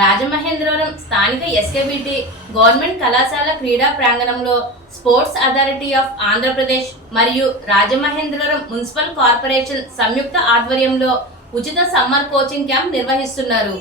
రాజమహేంద్రవరం స్థానిక ఎస్కేబిటి గవర్నమెంట్ కళాశాల క్రీడా ప్రాంగణంలో స్పోర్ట్స్ అథారిటీ ఆఫ్ ఆంధ్రప్రదేశ్ మరియు రాజమహేంద్రవరం మున్సిపల్ కార్పొరేషన్ సంయుక్త ఆధ్వర్యంలో ఉచిత సమ్మర్ కోచింగ్ క్యాంప్ నిర్వహిస్తున్నారు.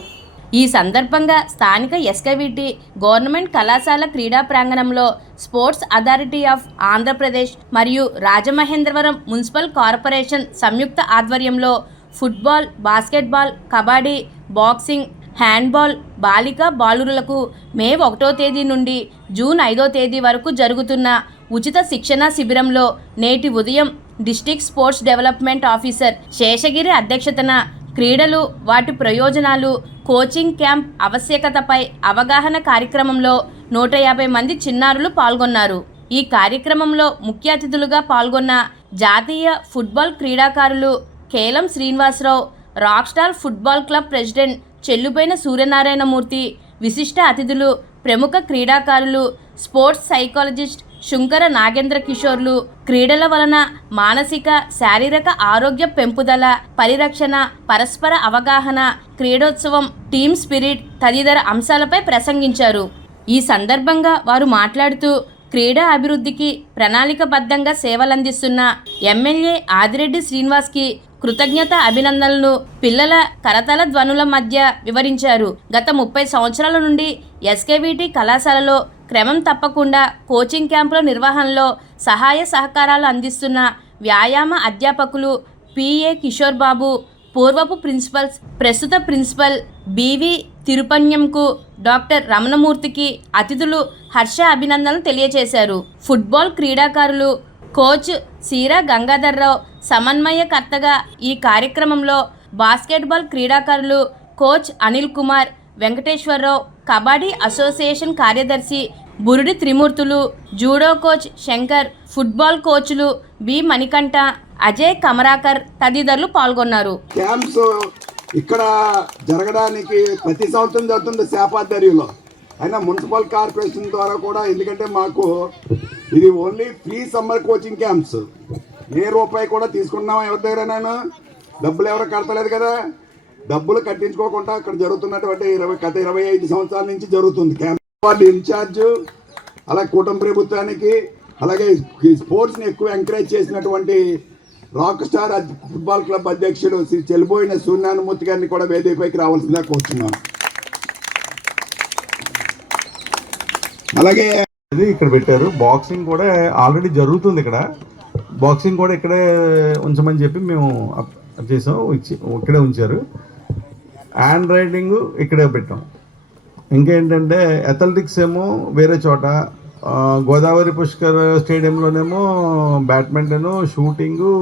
ఈ సందర్భంగా స్థానిక ఎస్కేబిటి గవర్నమెంట్ కళాశాల క్రీడా ప్రాంగణంలో స్పోర్ట్స్ అథారిటీ ఆఫ్ ఆంధ్రప్రదేశ్ మరియు రాజమహేంద్రవరం మున్సిపల్ కార్పొరేషన్ సంయుక్త ఆధ్వర్యంలో football, basketball, kabaddi, boxing, handball, బాలిక బాలురులకు మే 1వ తేదీ నుండి జూన్ 5వ తేదీ వరకు జరుగుతున్న ఉచిత శిక్షణ శిబిరంలో నేటి ఉదయం district sports development officer Seshagiri అధ్యక్షతన క్రీడలు, వాటి ప్రయోజనాలు, కోచింగ్ క్యాంప్ ఆవశ్యకతపై అవగాహన కార్యక్రమంలో 150 మంది చిన్నారులు పాల్గొన్నారు. ఈ కార్యక్రమంలో ముఖ్య అతిథులుగా పాల్గొన్న జాతీయ ఫుట్బాల్ క్రీడాకారులు Kelam Srinivasarao, rock star football club president Chellubaina Suryanarayanamurthy, విశిష్ట అతిథులు ప్రముఖ క్రీడాకారులు, స్పోర్ట్స్ సైకాలజిస్ట్ శుంకర నాగేంద్ర కిషోర్లు క్రీడల వలన మానసిక, శారీరక ఆరోగ్య పెంపుదల, పరిరక్షణ, పరస్పర అవగాహన, క్రీడోత్సవం, టీమ్ స్పిరిట్ తదితర అంశాలపై ప్రసంగించారు. ఈ సందర్భంగా వారు మాట్లాడుతూ క్రీడా అభివృద్ధికి ప్రణాళికబద్ధంగా సేవలందిస్తున్న ఎమ్మెల్యే ఆదిరెడ్డి శ్రీనివాస్కి కృతజ్ఞత అభినందనలను పిల్లల కరతాళ ధ్వనుల మధ్య వివరించారు. గత 30 సంవత్సరాల నుండి ఎస్కేబిటి కళాశాలలో క్రమం తప్పకుండా కోచింగ్ క్యాంపుల నిర్వహణలో సహాయ సహకారాలు అందిస్తున్న వ్యాయామ అధ్యాపకులు పిఏ కిషోర్ బాబు, పూర్వపు ప్రిన్సిపల్స్, ప్రస్తుత ప్రిన్సిపల్ బివి తిరుపన్యంకు, డాక్టర్ రమణమూర్తికి అతిథులు హర్ష అభినందనలు తెలియజేశారు. ఫుట్బాల్ క్రీడాకారులు కోచ్ సీరా గంగాధర్రావు సమన్వయకర్తగా ఈ కార్యక్రమంలో బాస్కెట్బాల్ క్రీడాకారులు కోచ్ అనిల్ కుమార్, వెంకటేశ్వరరావు, కబడ్డీ అసోసియేషన్ కార్యదర్శి Burudi Trimurthulu, judo coach Shankar, football కోచ్లు బి మణికంఠ, అజయ్ కమరాకర్ తదితరులు పాల్గొన్నారు. క్యాంప్స్ ఇక్కడ జరగడానికి ప్రతి సంవత్సరం జరుగుతుంది శాపాధ్వర్యంలో. అయినా మున్సిపల్ కార్పొరేషన్ ద్వారా కూడా, ఎందుకంటే మాకు ఇది only free summer coaching camps, ఏ రూపాయి కూడా తీసుకున్నామా ఎవరి దగ్గర, నేను డబ్బులు ఎవరు కడతలేదు కదా, డబ్బులు కట్టించుకోకుండా అక్కడ జరుగుతున్నటువంటి గత 25 సంవత్సరాల నుంచి జరుగుతుంది క్యాంప్. వాళ్ళు ఇన్ఛార్జ్, అలాగే కూటమి ప్రభుత్వానికి, అలాగే స్పోర్ట్స్ని ఎక్కువ ఎంకరేజ్ చేసినటువంటి రాక్ స్టార్ ఫుట్బాల్ క్లబ్ అధ్యక్షుడు శ్రీ చెల్లిపోయిన సూర్యనారాయణమూర్తి గారిని కూడా వేదికపైకి రావాల్సిందిగా కోరుతున్నాను. అలాగే ఇక్కడ పెట్టారు. బాక్సింగ్ కూడా ఆల్రెడీ జరుగుతుంది ఇక్కడ. బాక్సింగ్ కూడా ఇక్కడే ఉంచమని చెప్పి మేము చేసాం, ఇక్కడే ఉంచారు. హ్యాండ్ రైటింగ్ ఇక్కడే పెట్టాం. ఇంకేంటంటే అథ్లెటిక్స్ ఏమో వేరే చోట, గోదావరి పుష్కర్ స్టేడియంలోనేమో badminton, shooting,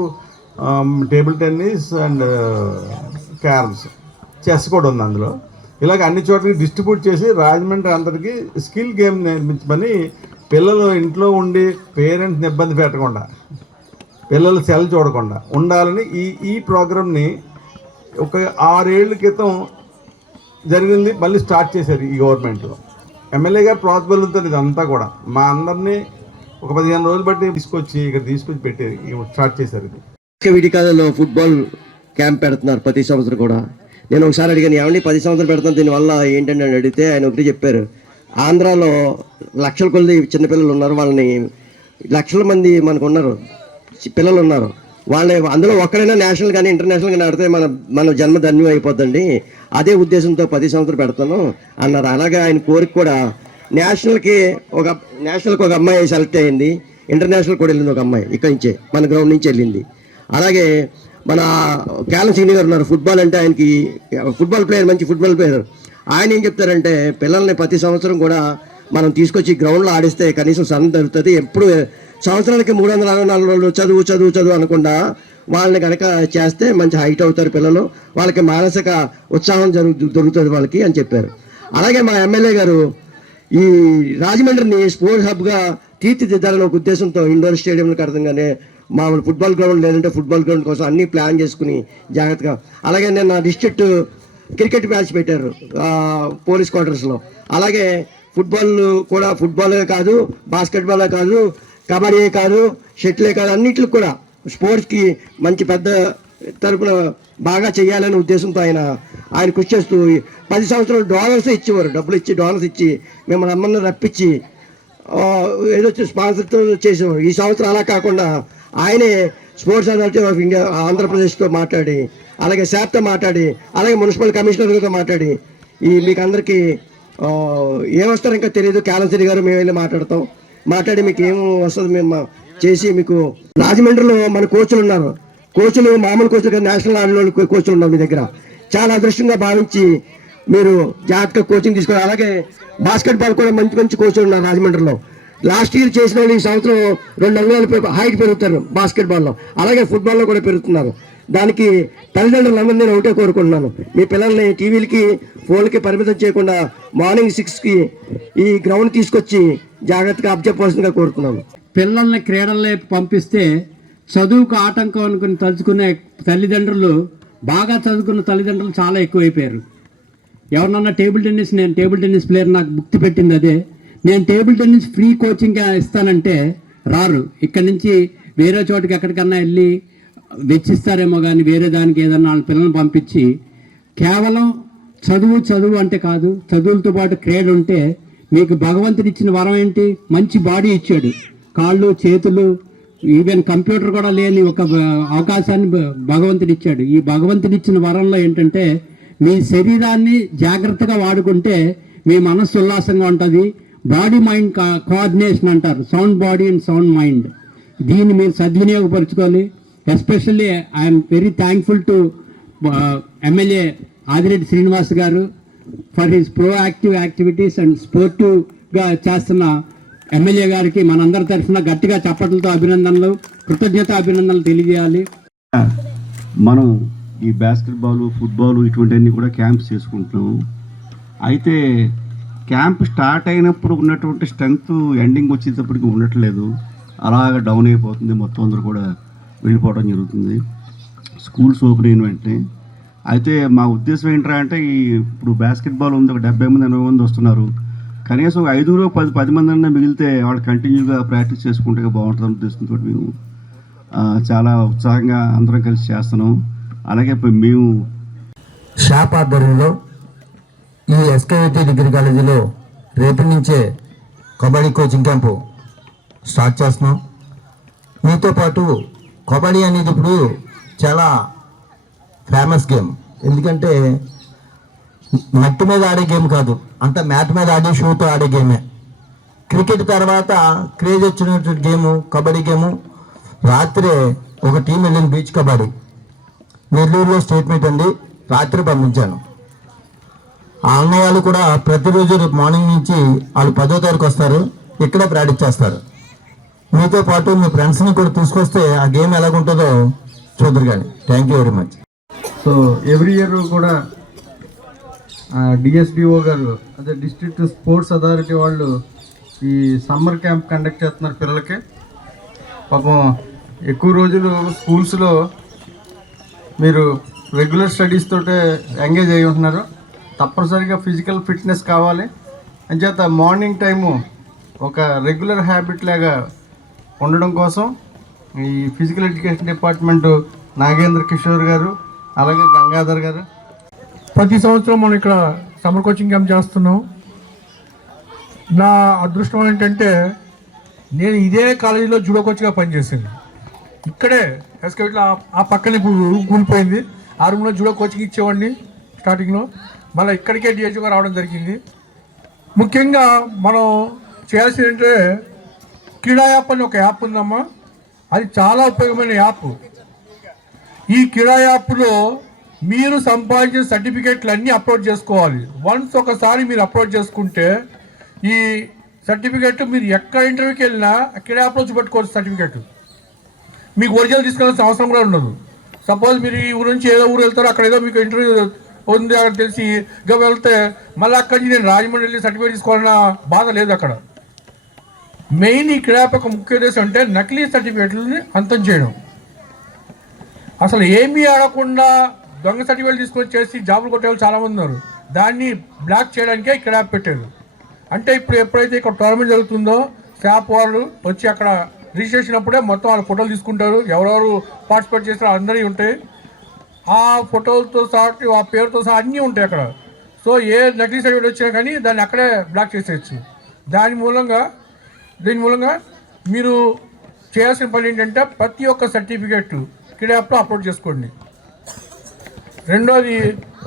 table tennis and carroms, chess కూడా ఉంది అందులో. ఇలాగ అన్ని చోట్లకి డిస్ట్రిబ్యూట్ చేసి రాజమండ్రి అందరికీ స్కిల్ గేమ్ నేర్పించమని, పిల్లలు ఇంట్లో ఉండి పేరెంట్స్ని ఇబ్బంది పెట్టకుండా, పిల్లలు సెల్ చూడకుండా ఉండాలని ఈ ప్రోగ్రామ్ని ఒక 6 ఏళ్ల క్రితం జరిగింది. మళ్ళీ స్టార్ట్ చేశారు ఈ గవర్నమెంట్లో. ఎమ్మెల్యే గారు ప్రోత్బలంతో ఇదంతా కూడా మా అందరినీ ఒక 15 రోజులు బట్టి ఇక్కడ తీసుకొచ్చి పెట్టారు, స్టార్ట్ చేశారు. ఇది విడికాలలో ఫుట్బాల్ క్యాంప్ పెడుతున్నారు ప్రతి సంవత్సరం కూడా. నేను ఒకసారి అడిగాను, ఏమండి 10 సంవత్సరాలు పెడతాను దీనివల్ల ఏంటంటే అని అడిగితే ఆయన ఒకటి చెప్పారు, ఆంధ్రాలో లక్షల కొద్ది చిన్నపిల్లలు ఉన్నారు, వాళ్ళని లక్షల మంది మనకు ఉన్నారు, పిల్లలు ఉన్నారు, వాళ్ళని అందులో ఒక్కడైనా నేషనల్ కానీ ఇంటర్నేషనల్ కానీ ఆడితే మన జన్మ ధన్యం అయిపోద్దండి, అదే ఉద్దేశంతో 10 సంవత్సరాలు పెడతాను అన్నారు. అలాగే ఆయన కోరిక కూడా నేషనల్కి ఒక అమ్మాయి సెలెక్ట్ అయ్యింది, ఇంటర్నేషనల్ కూడా వెళ్ళింది ఒక అమ్మాయి, ఇక్కడి నుంచే మన గ్రౌండ్ నుంచి వెళ్ళింది. అలాగే మన కేలం శ్రీని గారు ఉన్నారు, ఫుట్బాల్ అంటే ఆయనకి ఫుట్బాల్ ప్లేయర్, మంచి ఫుట్బాల్ ప్లేయర్. ఆయన ఏం చెప్తారంటే పిల్లల్ని ప్రతి సంవత్సరం కూడా మనం తీసుకొచ్చి గ్రౌండ్లో ఆడిస్తే కనీసం సన్ దొరుకుతుంది. ఎప్పుడు సంవత్సరానికి 364 రోజులు చదువు అనకుండా వాళ్ళని కనుక చేస్తే మంచి హైట్ అవుతారు పిల్లలు, వాళ్ళకి మానసిక ఉత్సాహం దొరుకుతుంది వాళ్ళకి అని చెప్పారు. అలాగే మా ఎమ్మెల్యే గారు ఈ రాజమండ్రిని స్పోర్ట్స్ హబ్గా తీర్చిదిద్దాలని ఒక ఉద్దేశంతో ఇండోర్ స్టేడియంలో కడతంగానే మామూలు ఫుట్బాల్ గ్రౌండ్ లేదంటే ఫుట్బాల్ గ్రౌండ్ కోసం అన్నీ ప్లాన్ చేసుకుని జాగ్రత్తగా. అలాగే నిన్న డిస్ట్రిక్ట్ క్రికెట్ మ్యాచ్ పెట్టారు పోలీస్ క్వార్టర్స్లో. అలాగే ఫుట్బాల్ కూడా, ఫుట్బాలే కాదు, బాస్కెట్బాలే కాదు, కబడ్డీ కాదు, షటిలే కాదు, అన్నిటికి కూడా స్పోర్ట్స్కి మంచి పెద్ద తరపున బాగా చేయాలనే ఉద్దేశంతో ఆయన కృషి చేస్తూ 10 సంవత్సరాలు డోనర్స్ ఇచ్చేవారు, డబ్బులు ఇచ్చి డోనర్స్ ఇచ్చి మిమ్మల్ని అమ్మని రప్పించి ఏదో స్పాన్సర్తో చేసేవారు. ఈ సంవత్సరం అలా కాకుండా ఆయనే స్పోర్ట్స్ అథారిటీ ఆఫ్ ఇండియా ఆంధ్రప్రదేశ్తో మాట్లాడి, అలాగే శాప్తో మాట్లాడి, అలాగే మున్సిపల్ కమిషనర్తో మాట్లాడి మీకు అందరికీ ఏమొస్తారో ఇంకా తెలియదు, క్యాలన్సరీ గారు మేము వెళ్ళి మాట్లాడి మీకు ఏం వస్తుంది మేము చేసి మీకు. రాజమండ్రిలో మన కోచ్లు ఉన్నారు, కోచ్లు మామూలు కోచ్లు కాదు, నేషనల్ ఆడిలో కోచ్లు ఉన్నారు మీ దగ్గర. చాలా అదృష్టంగా భావించి మీరు జాగ్రత్తగా కోచింగ్ తీసుకోవాలి. అలాగే బాస్కెట్బాల్ కూడా మంచి మంచి కోచ్లు ఉన్నారు రాజమండ్రిలో. లాస్ట్ ఇయర్ చేసిన వాళ్ళు ఈ సంవత్సరం 2 అంగుళాలు హైట్ పెరుగుతారు బాస్కెట్బాల్లో, అలాగే ఫుట్బాల్లో కూడా పెరుగుతున్నారు. దానికి తల్లిదండ్రులందరూ నేను ఒకటే కోరుకుంటున్నాను, మీ పిల్లల్ని టీవీలకి ఫోన్లకి పరిమితం చేయకుండా మార్నింగ్ 6కి ఈ గ్రౌండ్ తీసుకొచ్చి జాగ్రత్తగా అబ్జర్వ్ కోరుతున్నాను. పిల్లల్ని క్రీడల్లో పంపిస్తే చదువుకు ఆటంకం అనుకుని తలుచుకునే తల్లిదండ్రులు, బాగా చదువుకున్న తల్లిదండ్రులు చాలా ఎక్కువైపోయారు. ఎవరినన్నా నేను టేబుల్ టెన్నిస్ ప్లేయర్, నాకు ముక్తి పెట్టింది అదే. నేను టేబుల్ టెన్నిస్ ఫ్రీ కోచింగ్ ఇస్తానంటే రారు. ఇక్కడి నుంచి వేరే చోటుకి ఎక్కడికన్నా వెళ్ళి వెచ్చిస్తారేమో కానీ వేరే దానికి ఏదన్నా వాళ్ళ పిల్లల్ని పంపించి, కేవలం చదువు అంటే కాదు, చదువులతో పాటు క్రీడ ఉంటే మీకు భగవంతుడు ఇచ్చిన వరం ఏంటి? మంచి బాడీ ఇచ్చాడు, కాళ్ళు చేతులు, ఈవెన్ కంప్యూటర్ కూడా లేని ఒక అవకాశాన్ని భగవంతుడు ఇచ్చాడు. ఈ భగవంతుడు ఇచ్చిన వరంలో ఏంటంటే మీ శరీరాన్ని జాగ్రత్తగా వాడుకుంటే మీ మనస్సు ఉల్లాసంగా ఉంటుంది. బాడీ మైండ్ కోఆర్డినేషన్ అంటారు, sound body and sound mind. దీన్ని మీరు సద్వినియోగపరచుకోవాలి. Especially I'm very thankful to MLA Adireddy Srinivas గారు for his proactive activities and స్పోర్టివ్గా చేస్తున్న ఎమ్మెల్యే గారికి మనందరి తరఫున గట్టిగా చప్పట్లతో అభినందనలు తెలియజేయాలి. మనం ఈ బాస్కెట్బాల్, ఫుట్బాల్ ఇటువంటివన్నీ కూడా క్యాంప్స్ చేసుకుంటున్నాము. అయితే క్యాంప్ స్టార్ట్ అయినప్పుడు ఉన్నటువంటి స్ట్రెంగ్త్ ఎండింగ్ వచ్చేటప్పటికి ఉండట్లేదు, అలాగ డౌన్ అయిపోతుంది. మొత్తం అందరూ కూడా వెళ్ళిపోవడం జరుగుతుంది స్కూల్స్ ఓపెన్ అయిన వెంటనే. అయితే మా ఉద్దేశం ఏంటంటే ఇప్పుడు బాస్కెట్బాల్ ఉంది, ఒక 70 మంది 80 మంది వస్తున్నారు, కనీసం 5-10 మంది అన్నా మిగిలితే వాళ్ళు కంటిన్యూగా ప్రాక్టీస్ చేసుకుంటే బాగుంటుంది ఉద్దేశంతో మేము చాలా ఉత్సాహంగా అందరం కలిసి చేస్తున్నాం. అలాగే మేము షాప్ ఆధ్వర్యంలో ఈ ఎస్కేవిటీ డిగ్రీ కాలేజీలో రేపటి నుంచే కబడ్డీ కోచింగ్ క్యాంపు స్టార్ట్ చేస్తున్నాం. మీతో పాటు కబడ్డీ అనేది ఇప్పుడు చాలా ఫేమస్ గేమ్. ఎందుకంటే మట్టి మీద ఆడే గేమ్ కాదు, అంత మ్యాట్ మీద ఆడే షూతో ఆడే గేమే. క్రికెట్ తర్వాత క్రేజ్ వచ్చినటువంటి గేము కబడ్డీ గేము. రాత్రే ఒక టీం వెళ్ళింది బీచ్ కబడ్డీ, నెల్లూరులో స్టేట్ మీట్ అండి, రాత్రి పంపించాను. ఆ అన్నయ్యలు కూడా ప్రతిరోజు రేపు మార్నింగ్ నుంచి వాళ్ళు 10వ తారీఖు వస్తారు, ఇక్కడే ప్రాక్టీస్ చేస్తారు. మీతో పాటు మీ ఫ్రెండ్స్ని కూడా తీసుకొస్తే ఆ గేమ్ ఎలాగుంటుందో చూద్దరు కానీ. Thank you very much. So every year కూడా డిఎస్డిఓ గారు, అదే డిస్ట్రిక్ట్ స్పోర్ట్స్ అథారిటీ వాళ్ళు ఈ సమ్మర్ క్యాంప్ కండక్ట్ చేస్తున్నారు పిల్లలకి. పాపం ఎక్కువ రోజులు స్కూల్స్లో మీరు రెగ్యులర్ స్టడీస్ తోటే ఎంగేజ్ అయి ఉంటున్నారు. తప్పనిసరిగా ఫిజికల్ ఫిట్నెస్ కావాలి. అంచేత మార్నింగ్ టైము ఒక రెగ్యులర్ హ్యాబిట్ లాగా ఉండడం కోసం ఈ physical education department Nagendra Kishore గారు, అలాగే గంగాధర్ గారు, ప్రతి సంవత్సరం మనం ఇక్కడ సమ్మర్ కోచింగ్ క్యాంప్ చేస్తున్నాం. నా అదృష్టం ఏంటంటే నేను ఇదే కాలేజీలో జూడో కోచ్గా పనిచేసాను. ఇక్కడే ఎస్కేట్లో ఆ పక్కన ఇప్పుడు రూమ్ కూలిపోయింది, ఆ రూమ్లో జూడో కోచింగ్ ఇచ్చేవాడిని స్టార్టింగ్లో. మళ్ళీ ఇక్కడికే డిఎస్గా రావడం జరిగింది. ముఖ్యంగా మనం చేయాల్సింది ఏంటంటే క్రీడా యాప్ అని ఒక యాప్ ఉందమ్మా, అది చాలా ఉపయోగమైన యాప్. ఈ క్రీడా యాప్లో మీరు సంపాదించిన సర్టిఫికేట్లు అన్నీ అప్లోడ్ చేసుకోవాలి. వన్స్ ఒకసారి మీరు అప్లోడ్ చేసుకుంటే ఈ సర్టిఫికేట్ మీరు ఎక్కడ ఇంటర్వ్యూకి వెళ్ళినా క్రీడా యాప్లో చూపెట్టుకోవచ్చు. సర్టిఫికేట్ మీకు ఒరిజినల్ తీసుకోవాల్సిన అవసరం కూడా ఉండదు. సపోజ్ మీరు ఈ ఊరు నుంచి ఏదో ఊరు వెళ్తారో, అక్కడ ఏదో మీకు ఇంటర్వ్యూ ఉంది అక్కడ తెలిసి ఇంకా వెళ్తే మళ్ళీ అక్కడి నుంచి నేను రాజమండ్రి వెళ్ళి సర్టిఫికేట్ తీసుకోవాలన్న బాధ లేదు అక్కడ. మెయిన్ ఈ క్రీడా యొక్క ముఖ్య ఉద్దేశం అంటే నకిలీ సర్టిఫికేట్లని అంతం చేయడం. అసలు ఏమీ ఆడకుండా దొంగ సర్టిఫికేట్లు తీసుకొని చేసి జాబులు కొట్టేవాళ్ళు చాలామంది ఉన్నారు. దాన్ని బ్లాక్ చేయడానికే ఇక్కడ యాప్ పెట్టారు. అంటే ఇప్పుడు ఎప్పుడైతే ఇక్కడ టోర్నమెంట్ జరుగుతుందో స్టాఫ్ వాళ్ళు వచ్చి అక్కడ రిజిస్ట్రేషన్ అప్పుడే మొత్తం వాళ్ళ ఫోటోలు తీసుకుంటారు, ఎవరెవరు పార్టిసిపేట్ చేస్తారో అందరివి ఉంటాయి. ఆ ఫోటోలతో సహా ఆ పేరుతో సహా అన్నీ ఉంటాయి అక్కడ. సో ఏ నకిలీ సర్టిఫికేట్ వచ్చినా కానీ దాన్ని అక్కడే బ్లాక్ చేసేయచ్చు. దీని మూలంగా మీరు చేయాల్సిన పని ఏంటంటే ప్రతి ఒక్క సర్టిఫికేట్ కిడ్ యాప్లో అప్లోడ్ చేసుకోండి. రెండోది,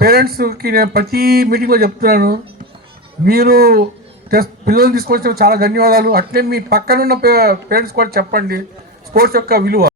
పేరెంట్స్కి నేను ప్రతి మీటింగ్లో చెప్తున్నాను, మీరు పిల్లల్ని తీసుకొచ్చిన చాలా ధన్యవాదాలు. అట్లే మీ పక్కనున్న పేరెంట్స్ కూడా చెప్పండి స్పోర్ట్స్ యొక్క విలువ.